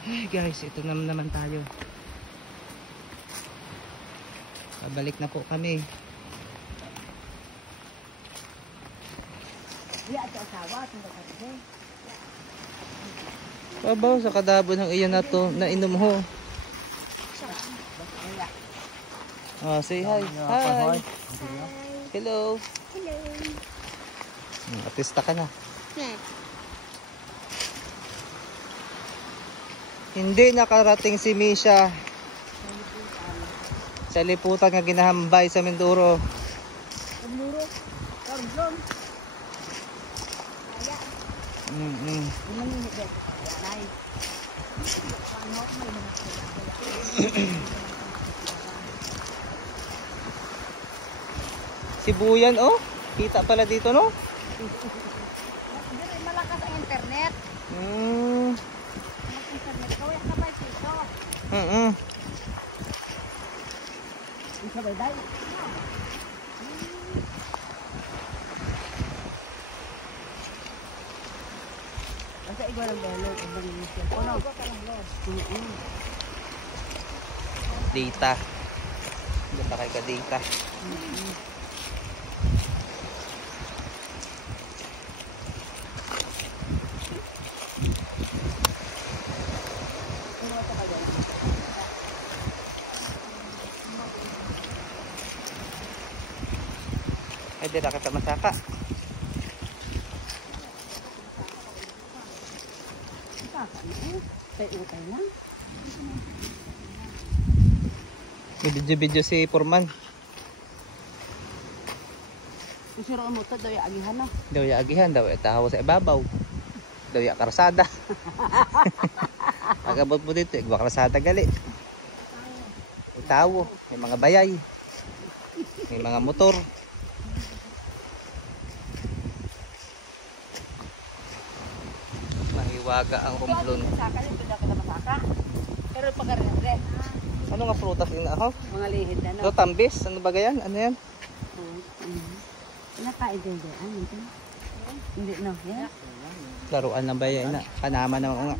Ay guys, ito naman tayo. Babalik na po kami. Babaw sa kadabo ng iyan na to na inom ho. Oh, say hi. Hi. Hello. Hello. Artista ka na. Yeah. Hindi nakarating si Misha sa liputan nga ginahambay sa Mindoro. Mindoro. Karblon. Sibuyan oh. Kita pala dito no? Malakas ang internet. Internet ko ya kapay piso. Isa bay. Asa igwa lang belo ibang misyon. Ono ko ka lang lo. Data. Hindi pa kayo ka-data. Ay, di na kita masaka. May video-video si Purman. Isuro mo to daw ya agihan na. Daw ya agihan, daw ya tahaw sa ibabaw. Daw ya karsada. Pagabot mo dito, igwa karsada gali. May tawo, may mga bayay. May mga motor. Mahiwaga ang rumblon. Pero pagkarere. Ano nga prutas ina ako? Mga lihid na no. Ito tambis, ano ba yan? Ano yan? Nakain din din. Ano ito? Hindi no. Yan. Laruan ng bayan na. Kanama naman nga.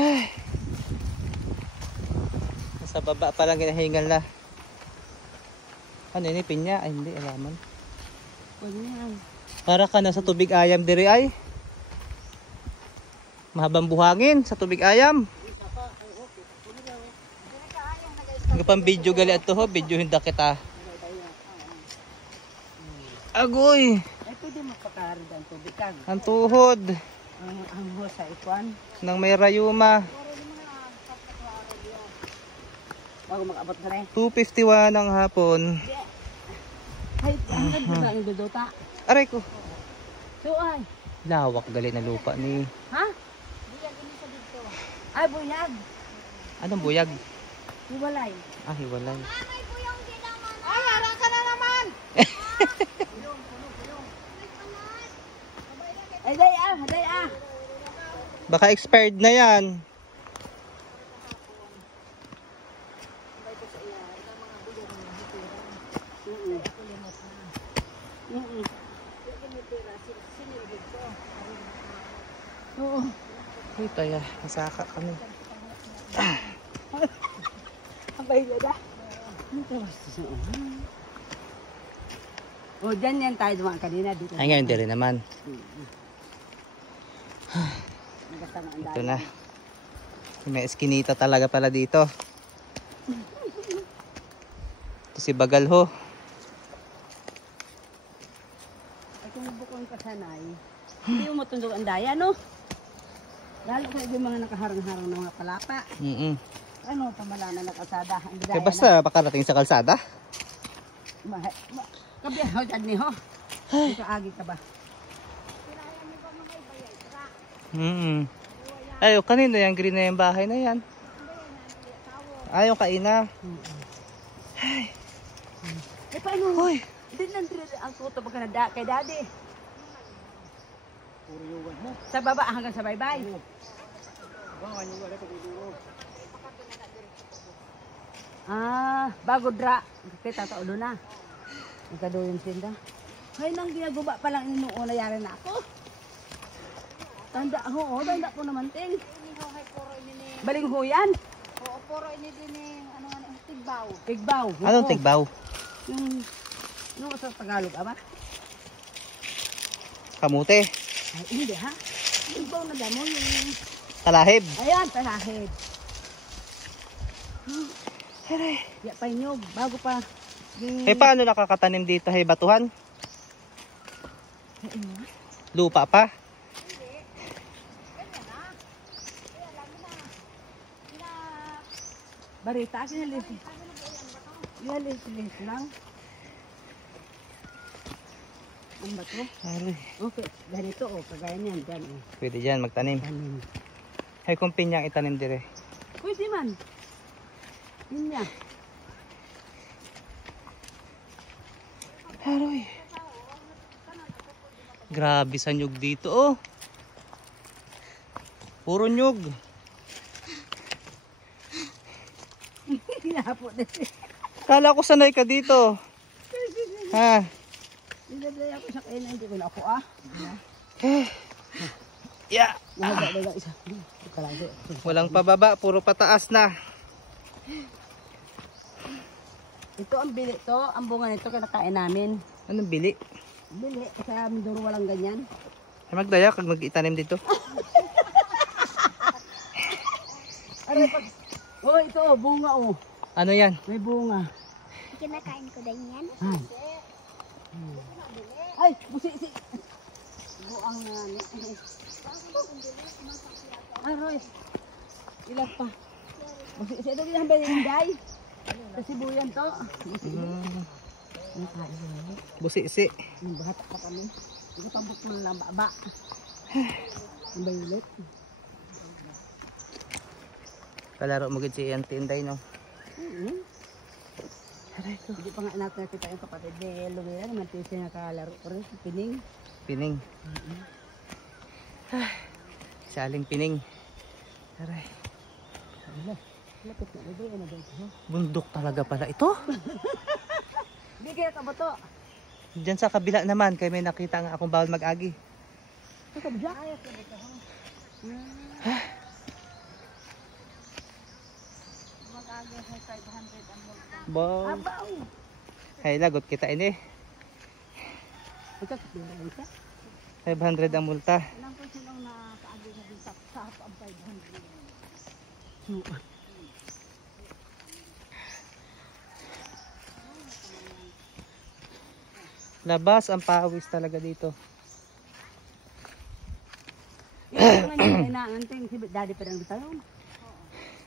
Ay. Sa baba pa lang ginahingal na. Ano ini pinya? Ay hindi, alaman. Para ka na sa tubig ayam diri ay. Mahabang buhangin sa tubig ayam. Pang video gali ato ho, video hinda kita. Agoy. Ay pwede magpakari ang tubig kag. Ang tuhod Ang sa ikwan. ng may rayuma. Bago mag-abot na rin. 2:51 ng hapon. Ay, ang ganda ba ang dudota? Aray ko. So ay. Lawak gali na lupa ni. Ha? Buyag ini sa dito. Ay, buyag. Anong buyag? Hiwalay. Ah, hiwalay. Ay, buyang din naman. Ay, harang ka na naman. Ay, day ah. Baka expired na yan. Oo. Uy, taya. Masaka kami. Abay na. Oh, dyan yan tayo dumaan kanina dito. Ay, ngayon din rin naman. Ito na. May eskinita talaga pala dito. Ito si Bagalho. Ay, kung bukong kasanay, hindi mo matundog ang daya, no? Lalo sa yung mga nakaharang-harang ng mga palapa. Ano, pamalanan na kalsada. Kaya basta makarating sa kalsada. Kabiyaw dyan ni ho. Ito agi ka ba? Ayaw, kanino yan? Green na yung bahay na yan. Ayaw, kaina. Ay. Eh, paano? Hoy. Hindi lang ang kuto pagka na kay daddy. Sa baba hanggang sa baybay. Ah, bago dra. Kita tao doon na. Nagkado yung sinda. Hay nang ginaguba pa lang inuuna yari na ako. Tanda ho, tanda po naman ting. Ini ho kay puro ini ni. Baling ho yan. Oo, puro ini din ning ano nga ni tigbaw. Tigbaw. Anong oo. tigbaw? Yung sa Tagalog, ama? Kamote. Ay, hindi ha. Tigbaw na damo yung... Talahib. Ayan, talahib. Ya pa inyog, bago pa. Eh paano nakakatanim dito? Hey, batuhan? Lupa pa? Barita, sinalis. Sinalis lang. Ang bato? Aray. Okay, ganito o, kagaya niyan, dyan o. Pwede dyan magtanim. Tanim. Hey, kung pinyang itanim dire. Pwede man. Yun niya. Aroy. Grabe sa nyug dito oh. Puro nyug. Hinapo na siya. Kala ko sanay ka dito. Ha? Nilagay ako sa kainan, hindi ko na ako ah. Yeah. Nahagdaga isa. Ito lang siya. Walang pababa, puro pataas na. Ito ang bili to, ang bunga nito kinakain namin. Anong bili? Bili, sa Mindoro walang ganyan. Ay magdaya kag mag-itanim dito. Ano pag... Oh, ito oh, bunga oh. Ano yan? May bunga. Kinakain ko din yan. Ay, busi. Buang na ni. Aroy. Ilan pa? Busi, ito din ba yung day? Sa sibuyan to. Busi-si. Yung bata pa kami. Ito pambok mo lang baba. Ang bayulit. Kalaro mo gid si Auntie Inday no. Hindi pa nga anak na kita yung kapatid ni Lumira naman siya nakalaro ko rin. Pining. Pining. Si Aling Pining. Aray. Lapit na libre na dito. Bundok talaga pala ito. Hindi kaya ka ba to? Diyan sa kabila naman, kaya may nakita nga akong bawal mag-agi. Ito ka ba? Mag-aga sa 500 ang multa. Wow. Abaw! Hay lagot kita ini. Ito ka ba? 500 ang multa. Ilang po silang nakaagi na din sa ang 500. Labas ang pawis talaga dito. Yung mga nyo inaanting si daddy pa rin tayo.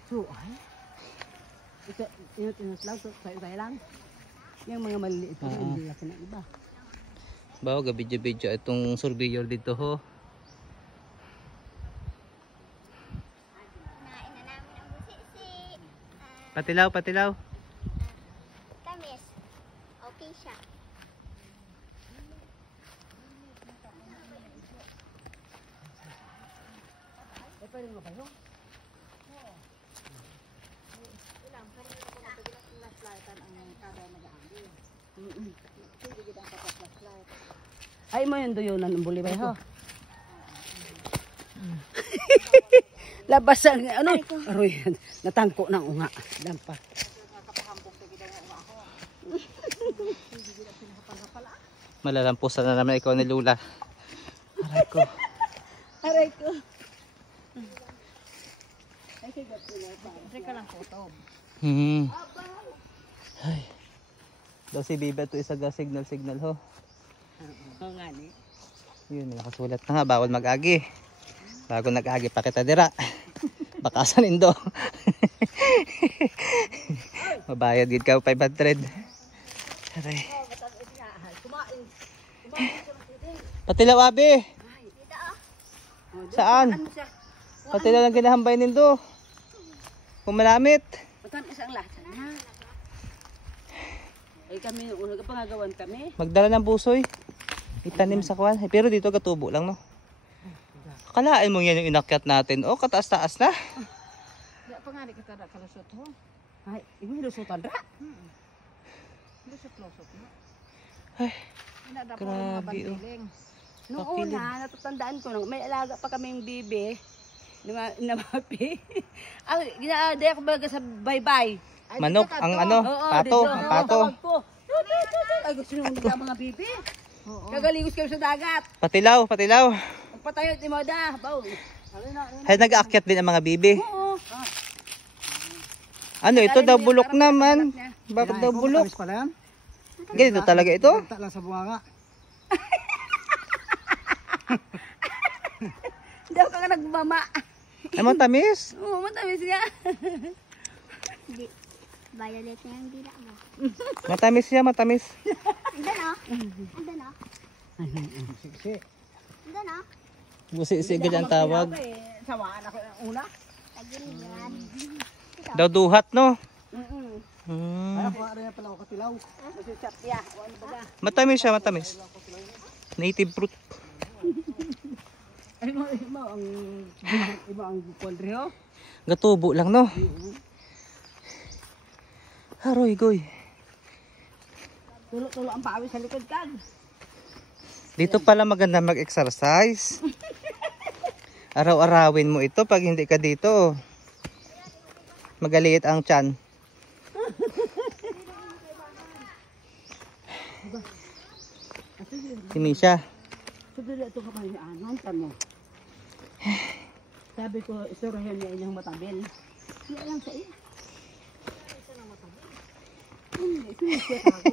So, ay. Ito, yung tinatlaw to, kayo lang. Yung mga maliliit ko, hindi ako na iba. Bawa gabidyo-bidyo itong surveyor dito ho. Nain na namin ang busisi. Patilaw. Tamis. Okay siya. Eh, pwede nga ba yun? Ay mo yung duyonan ng bulibay ho. Labas ang ano? Aroy, natangko ng unga. Dampa. Malalampusan na naman ikaw ni Lula. Aray ko. Aray ko. Teka lang po to. Ay. Daw si Biba to isa ga signal ho. Oo nga ni. Yun, nakasulat na nga, bawal mag-agi. Bago nag-agi pa kita dira. Bakasan indo. Mabayad gid ka 500. Aray. Patilaw abi. Saan? Patilaw lang ginahambay nindo. Pumalamit. Matan isang lahat na. Ay kami una ka pangagawan kami. Magdala ng busoy. Itanim sa kwan. Pero dito gatubo lang no. Kalain mo yan yung inakyat natin. Oh, kataas-taas na. Di pa nga di kita na kalusot ho. Ay, ibu lusutan ra. Lusot-lusot na. Ay, Inada po grabe, mga bandiling. Noong Pakilid. una, natatandaan ko, nung may alaga pa kaming bibi, na mapi. Ang ginaaday ko baga sa baybay. Ay, Manok, dito ka ang to. ano, Oo, pato, dito. ang pato. Tawag ko. Ay, gusto nyo nila mga bibi. Kagaligos kayo sa dagat. Patilaw, patilaw. Pagpatayo ni Moda. Baw. Ay, nag-aakyat din ang mga bibi. Oo. Ano, ito daw bulok naman. Bakit daw bulok? Matamis pala yan. Ganito talaga ito? Bata lang sa bunganga. Daw ka nga nagmama. Ay, matamis. Oo, matamis nga. Violet na yung dila mo. Matamis siya, matamis. Ando na. Ando na. Siksi. Ando na. Busi-sigil ang tawag. Sawaan ako ng una. Tagin yan. Daw duhat, no? Mm-mm. Ay, kung ano yan pala ako katilaw. Masisap ya. O ano ba ga? Matamis siya, matamis. Native fruit. Ay mo, ang pondreo. Gatubo lang, no? Haroy, goy. Tulo-tulo ang pawis sa likod kag. Dito pala maganda mag-exercise. Araw-arawin mo ito pag hindi ka dito. Magaliit ang tiyan. Sini siya. Siguro ito ka pa ni Anon, tamo. Sabi ko, istoryahan niya inyong matabil. Siya lang sa iya.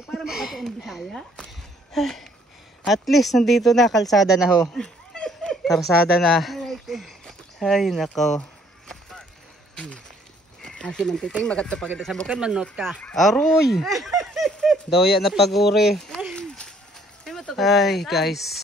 Para makatuon Bisaya. At least nandito na, kalsada na ho. Kalsada na. Ay, nako. Asi man titing magatupag kita sa bukan manot ka. Aroy! Daw yan na paguri. Ay mo to. Ay, guys.